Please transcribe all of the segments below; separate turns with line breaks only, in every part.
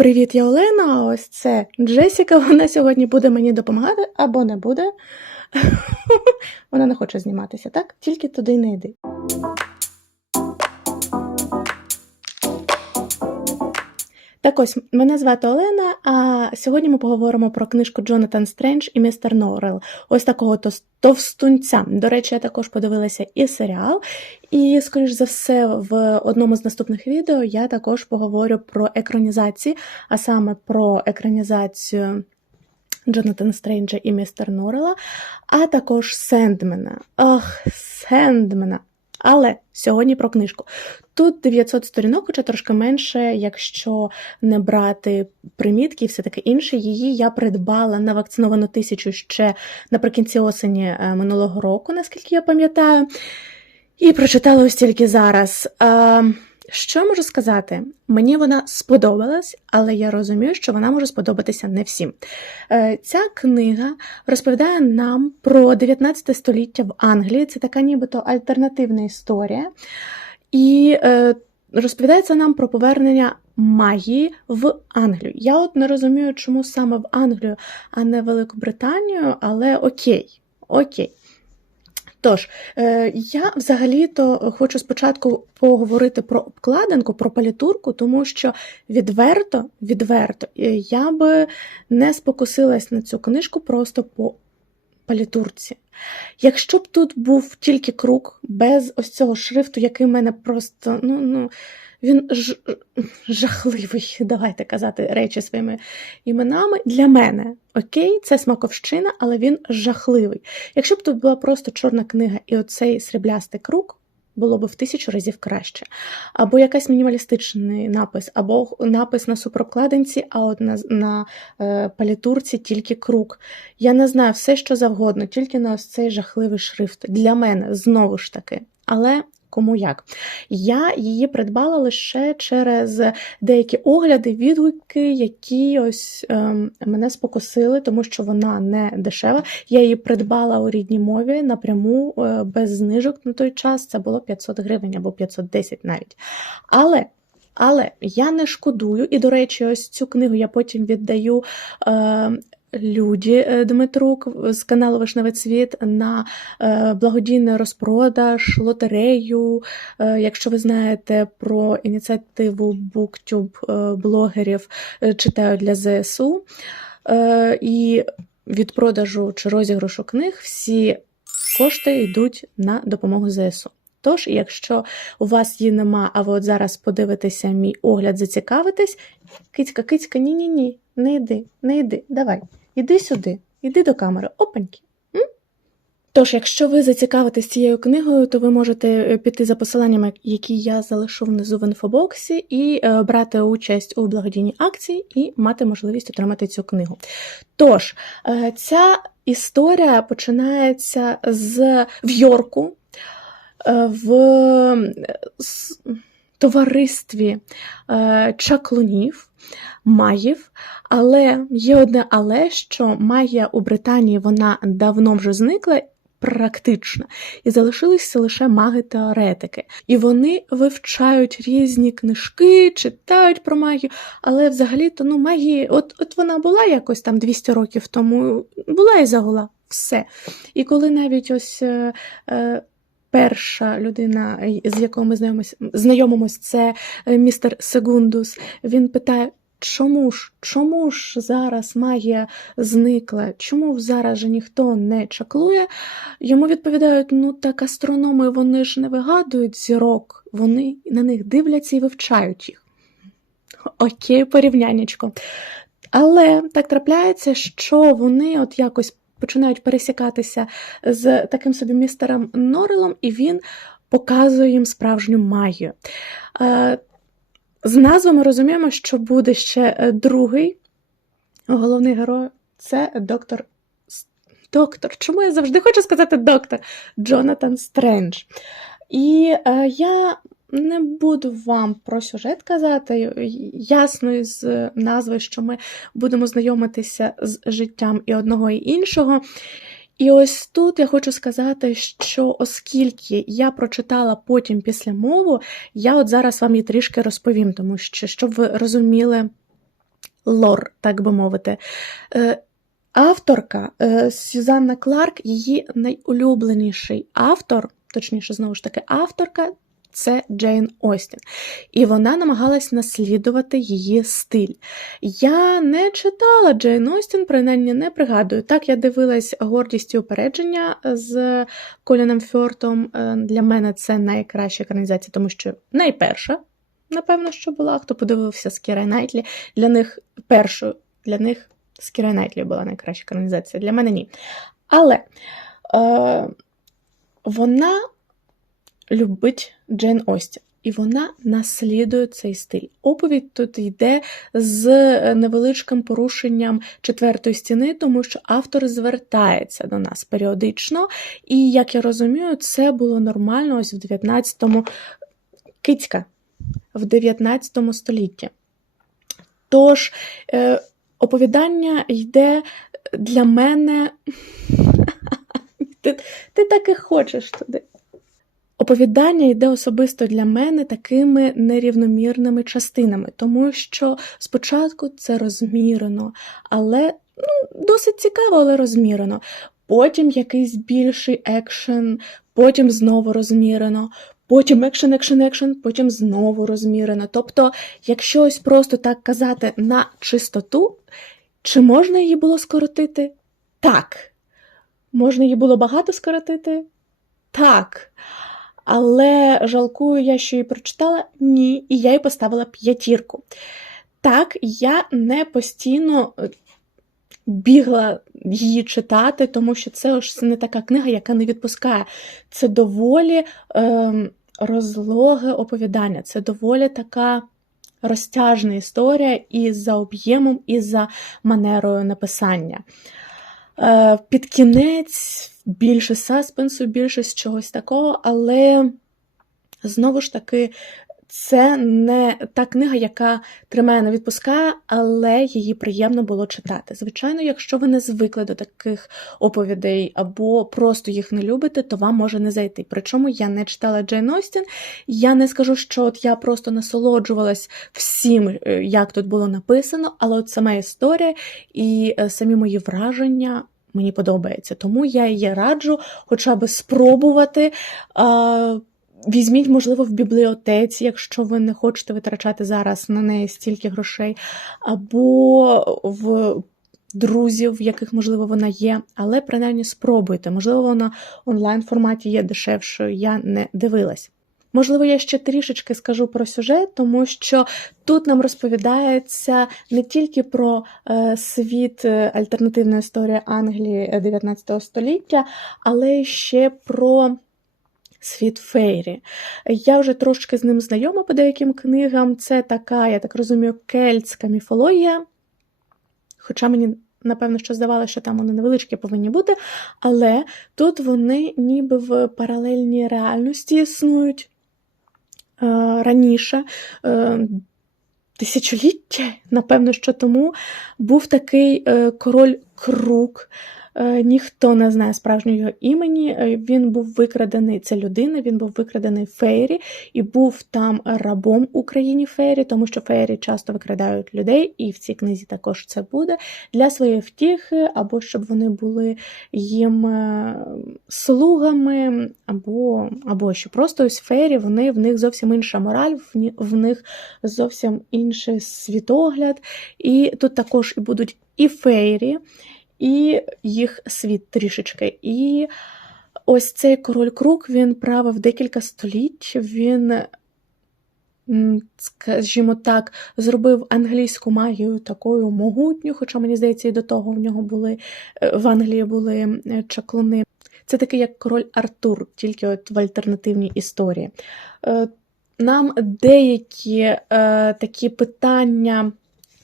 Привіт, я Олена. Ось це Джесіка. Вона сьогодні буде мені допомагати або не буде. Вона не хоче зніматися, так? Тільки туди не йди. Так ось, мене звати Олена, а сьогодні ми поговоримо про книжку Джонатан Стрендж і містер Норрел. Ось такого тос- товстунця. До речі, я також подивилася і серіал. І, скоріш за все, в одному з наступних відео я також поговорю про екранізації, а саме про екранізацію Джонатана Стренджа і містер Норрела, а також Сендмена. Ах, Сендмена. Але сьогодні про книжку. Тут 900 сторінок, хоча трошки менше, якщо не брати примітки і все таке інше. Її я придбала на вакциновану тисячу ще наприкінці осені е, минулого року, наскільки я пам'ятаю. І прочитала ось тільки зараз. Що можу сказати? Мені вона сподобалась, але я розумію, що вона може сподобатися не всім. Е, Ця книга розповідає нам про 19 століття в Англії. Це така нібито альтернативна історія. І е, розповідається нам про повернення магії в Англію. Я от не розумію, чому саме в Англію, а не в Великобританію, але окей, окей. Тож, е, я взагалі-то хочу спочатку поговорити про обкладинку, про палітурку, тому що відверто, відверто, е, я би не спокусилась на цю книжку просто по палітурці. Якщо б тут був тільки круг, без ось цього шрифту, який в мене просто, ну, ну, він ж, жахливий, давайте казати речі своїми іменами. Для мене, окей, це смаковщина, але він жахливий. Якщо б тут була просто чорна книга і оцей сріблястий круг, було б в тисячу разів краще. Або якийсь мінімалістичний напис, або напис на супрокладинці, а от на, на е, палітурці тільки круг. Я не знаю все, що завгодно, тільки на ось цей жахливий шрифт. Для мене знову ж таки. Але кому як. Я її придбала лише через деякі огляди, відгуки, які ось ем, мене спокусили, тому що вона не дешева. Я її придбала у рідній мові напряму е, без знижок на той час. Це було 500 гривень або 510 навіть. Але. Але я не шкодую, і, до речі, ось цю книгу я потім віддаю е, Люді е, Дмитрук з каналу Вишневий Цвіт на е, благодійний розпродаж, лотерею. Е, якщо ви знаєте про ініціативу BookTube блогерів е, читаю для ЗСУ. І від продажу чи розіграшу книг всі кошти йдуть на допомогу ЗСУ. Тож, якщо у вас її нема, а ви от зараз подивитеся мій огляд, зацікавитесь, кицька, кицька, ні-ні-ні, не йди, не йди, давай, іди сюди, іди до камери, опаньки. М? Тож, якщо ви зацікавитесь цією книгою, то ви можете е, піти за посиланнями, які я залишу внизу в інфобоксі, і е, брати участь у благодійній акції і мати можливість отримати цю книгу. Тож, е, ця історія починається з в Йорку в товаристві чаклунів, магів, але є одне але, що магія у Британії вона давно вже зникла. Практично, і залишилися лише маги-теоретики. І вони вивчають різні книжки, читають про магію, але взагалі-то ну, магії, от, от вона була якось там 200 років тому, була і загула все. І коли навіть ось е, е, перша людина, з якою ми знайомимось, знайомимось, це е, містер Сегундус, він питає. Чому ж, чому ж зараз магія зникла? Чому зараз же ніхто не чаклує? Йому відповідають: ну так астрономи вони ж не вигадують зірок, вони на них дивляться і вивчають їх. Окей, порівняннячко. Але так трапляється, що вони от якось починають пересікатися з таким собі містером Норелом, і він показує їм справжню магію. Е, З назви ми розуміємо, що буде ще е, другий головний герой це доктор. Доктор. Чому я завжди хочу сказати доктор Джонатан Стрендж. І е, я не буду вам про сюжет казати. Ясно із назви, що ми будемо знайомитися з життям і одного, і іншого. І ось тут я хочу сказати, що оскільки я прочитала потім після мову, я от зараз вам її трішки розповім, тому що щоб ви розуміли лор, так би мовити. Е, Авторка е, Сюзанна Кларк, її найулюбленіший автор, точніше, знову ж таки, авторка це Джейн Остін. І вона намагалась наслідувати її стиль. Я не читала Джейн Остін, принаймні не пригадую. Так, я дивилась гордість і упередження з Коліном Фьортом. Е, Для мене це найкраща екранізація, тому що найперша, напевно, що була. Хто подивився з Кіра Найтлі, для них першою, для них з Кіра Найтлі була найкраща екранізація. Для мене ні. Але е, вона любить Джейн Остін. І вона наслідує цей стиль. Оповідь тут йде з невеличким порушенням четвертої стіни, тому що автор звертається до нас періодично. І, як я розумію, це було нормально ось в 19-му кицька в 19 столітті. Тож, е, оповідання йде для мене. Ти, ти так і хочеш туди. Оповідання йде особисто для мене такими нерівномірними частинами, тому що спочатку це розмірено, але ну, досить цікаво, але розмірено. Потім якийсь більший екшен, потім знову розмірено, потім екшен, екшен, екшен, потім знову розмірено. Тобто, якщо ось просто так казати на чистоту, чи можна її було скоротити? Так. Можна її було багато скоротити? Так. Але жалкую я, що її прочитала? Ні, і я їй поставила п'ятірку. Так, я не постійно е, бігла її читати, тому що це ось не така книга, яка не відпускає. Це доволі е, розлоге оповідання, це доволі така розтяжна історія і за об'ємом, і за манерою написання. Е, Під кінець більше саспенсу, більше з чогось такого, але знову ж таки. Це не та книга, яка тримає не відпускає, але її приємно було читати. Звичайно, якщо ви не звикли до таких оповідей або просто їх не любите, то вам може не зайти. Причому я не читала Джейн Остін. Я не скажу, що от я просто насолоджувалась всім, е, як тут було написано, але от сама історія і е, самі мої враження мені подобається. Тому я її раджу хоча б спробувати. А, Візьміть, можливо, в бібліотеці, якщо ви не хочете витрачати зараз на неї стільки грошей, або в друзів, в яких, можливо, вона є, але принаймні спробуйте. Можливо, вона онлайн форматі є дешевшою, я не дивилась. Можливо, я ще трішечки скажу про сюжет, тому що тут нам розповідається не тільки про е, світ е, альтернативної історії Англії 19 століття, але ще про. Світ Фейрі. Я вже трошки з ним знайома по деяким книгам. Це така, я так розумію, кельтська міфологія. Хоча мені, напевно, що здавалося, що там вони невеличкі повинні бути, але тут вони ніби в паралельній реальності існують. Е, раніше, е, тисячоліття, напевно, що тому був такий е, король Крук. Ніхто не знає справжнього імені. Він був викрадений, це людина, він був викрадений Фейрі і був там рабом Україні Фейрі, тому що Фейрі часто викрадають людей, і в цій книзі також це буде для своєї втіхи, або щоб вони були їм слугами, або або що просто ось Фейрі, вони в них зовсім інша мораль, в них зовсім інший світогляд. І тут також і будуть і Фейрі і їх світ трішечки. І ось цей король Крук він правив декілька століть. Він, скажімо так, зробив англійську магію такою могутню, хоча, мені здається, і до того в нього були е, в Англії були чаклуни. Це такий як король Артур, тільки от в альтернативній історії. Е, нам деякі е, такі питання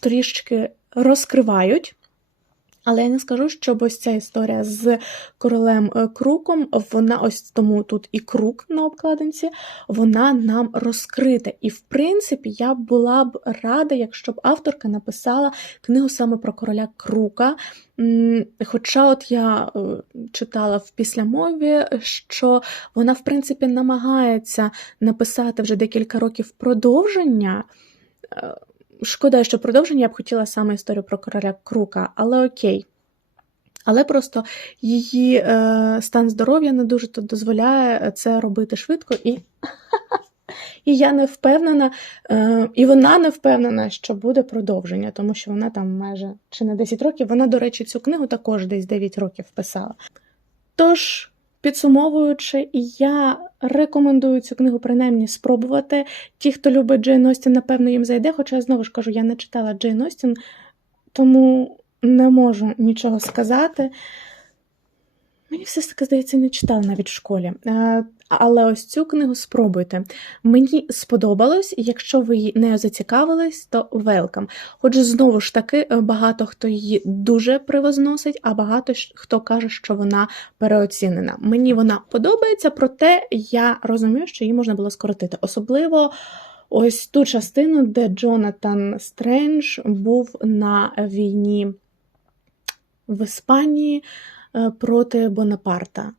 трішки розкривають. Але я не скажу, що ось ця історія з королем е, Круком, вона ось тому тут і крук на обкладинці, вона нам розкрита. І, в принципі, я була б рада, якщо б авторка написала книгу саме про короля Крука. Хоча от я е, читала в післямові, що вона, в принципі, намагається написати вже декілька років продовження. Шкода, що продовження я б хотіла саме історію про короля Крука, але окей. Але просто її е, стан здоров'я не дуже то дозволяє це робити швидко, і, і я не впевнена, е, і вона не впевнена, що буде продовження, тому що вона там майже чи не 10 років. Вона, до речі, цю книгу також десь 9 років писала. Тож, підсумовуючи, я рекомендую цю книгу принаймні спробувати. Ті, хто любить Джейн Остін, напевно, їм зайде, хоча я знову ж кажу, я не читала Джейн Остін, тому не можу нічого сказати. Мені все ж таки здається, не читала навіть в школі. Але ось цю книгу спробуйте. Мені сподобалось, якщо ви її не зацікавились, то велкам. Хоч знову ж таки, е, багато хто її дуже привозносить, а багато хто каже, що вона переоцінена. Мені вона подобається, проте я розумію, що її можна було скоротити. Особливо ось ту частину, де Джонатан Стрендж був на війні в Іспанії е, проти Бонапарта.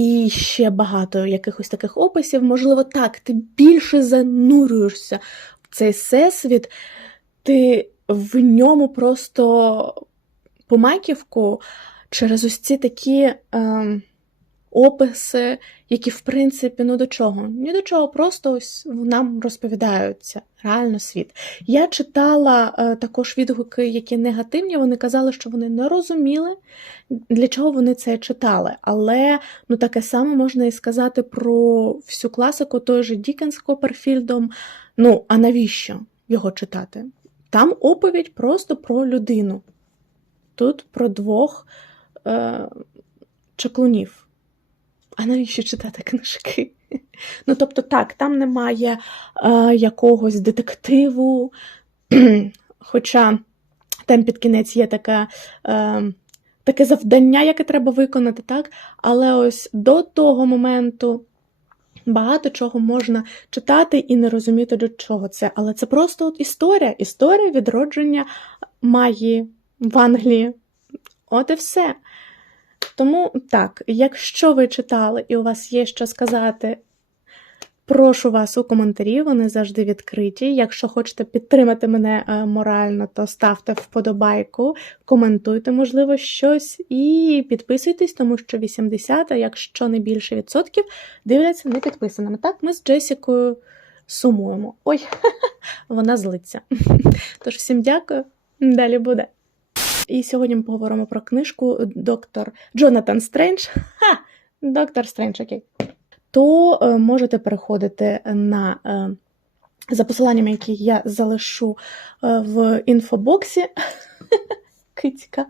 І ще багато якихось таких описів. Можливо, так, ти більше занурюєшся в цей всесвіт, ти в ньому просто по маківку через ось ці такі ем, описи, які, в принципі, ну до чого? Ні до чого, просто ось нам розповідаються реально світ. Я читала е, також відгуки, які негативні. Вони казали, що вони не розуміли, для чого вони це читали. Але ну таке саме можна і сказати про всю класику, той же Дікенс з Копперфільдом. Ну, а навіщо його читати? Там оповідь просто про людину. Тут про двох е, чаклунів. А навіщо читати книжки? Ну, тобто, так, там немає е, якогось детективу, хоча там під кінець є таке, е, таке завдання, яке треба виконати, так? Але ось до того моменту багато чого можна читати і не розуміти, до чого це. Але це просто от історія, історія відродження магії в Англії. От і все. Тому так, якщо ви читали і у вас є що сказати, прошу вас у коментарі, вони завжди відкриті. Якщо хочете підтримати мене е, морально, то ставте вподобайку, коментуйте, можливо, щось, і підписуйтесь, тому що 80, а якщо не більше відсотків, дивляться не підписаними. Так, ми з Джесікою сумуємо. Ой, вона злиться. Тож всім дякую, далі буде. І сьогодні ми поговоримо про книжку доктор Джонатан Стрендж. Ха! Доктор Стрендж, окей. То е, можете переходити на е, за посиланнями, які я залишу е, в інфобоксі. Кицька.